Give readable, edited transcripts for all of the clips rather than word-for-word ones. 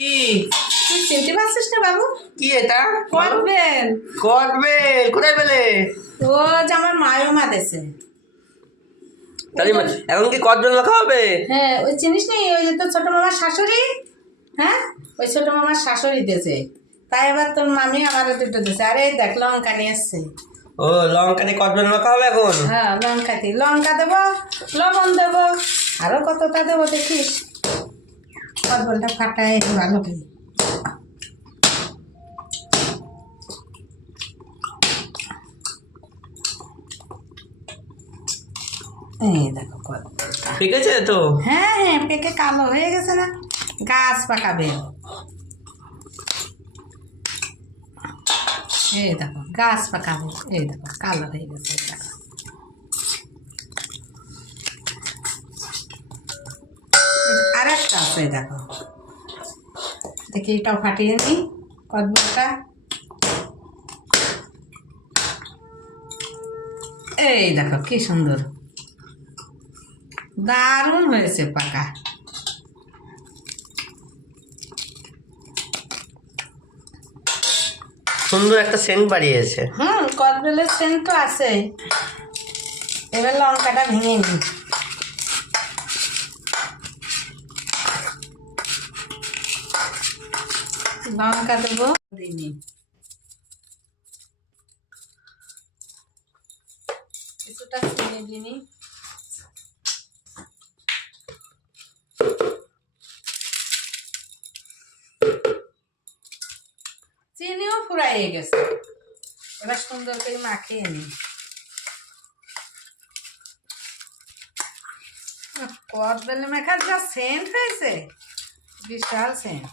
কি তুই চিনতে পারছিস না বাবু? কি এটা? কদবেল। কদবেল কোথায় পেলে? ও যে আমার মায়ও মা দেছে। তাহলে এখন কি কদবেল মাখা হবে? হ্যাঁ, ওই চিনিস নি, ওই যে তোর ছোট মামার শাশুড়ি। হ্যাঁ, ওই ছোট মামার শাশুড়ি দিয়েছে। তাই এবার তোর মামি আমারও দুটো দিয়েছে। আরে দেখ, লঙ্কা নিয়ে এসছে। ও লঙ্কা দিয়ে কদবেল মাখা হবে এখন? হ্যাঁ, লঙ্কা দেবো, লবণ দেবো, আরো কতটা দেবো দেখিস। কদবেলটা ফাটায় ভালো করে। এই দেখো কদবেলটা। ঠিক আছে তো? হ্যাঁ হ্যাঁ, পেকে কালো হয়ে গেছে না, গাছ পাকাবে। এই দেখো গাছ পাকাবে, এই দেখো কালো হয়ে গেছে। দেখো আর একটা আছে, দেখো দেখি এটাও ফাটিয়ে নি কদবেলটা। এই দেখো কি সুন্দর, দারুণ হয়েছে পাকা। সুন্দর একটা সেন্ট বাড়িয়েছে। কদবেলের সেন্ট তো আছে। এবার লঙ্কাটা ভেঙে নি। লঙ্কা দেবো, দিইনি কিছুটা চিনি দিইনি। চিনিও ফুরাইয়ে গেছে। এবার সুন্দর করে মাখিয়ে নি। কদবেল মাখার যা সেন্ট হয়েছে, বিশাল সেন্ট।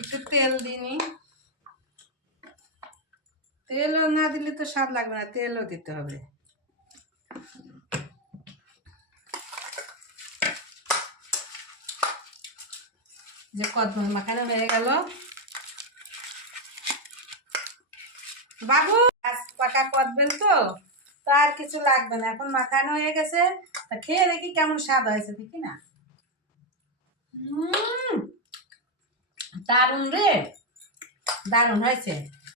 একটু তেল দিইনি। তেলও না দিলে তো স্বাদ লাগবে না, তেলও দিতে হবে। যে কদবেল মাখানো হয়ে গেল বাবু। পাকা কদবেল তো আর কিছু লাগবে না, এখন মাখানো হয়ে গেছে। তা খেয়ে দেখি কেমন স্বাদ হয়েছে, দেখি না। দারুণ রে, দারুণ হয়েছে।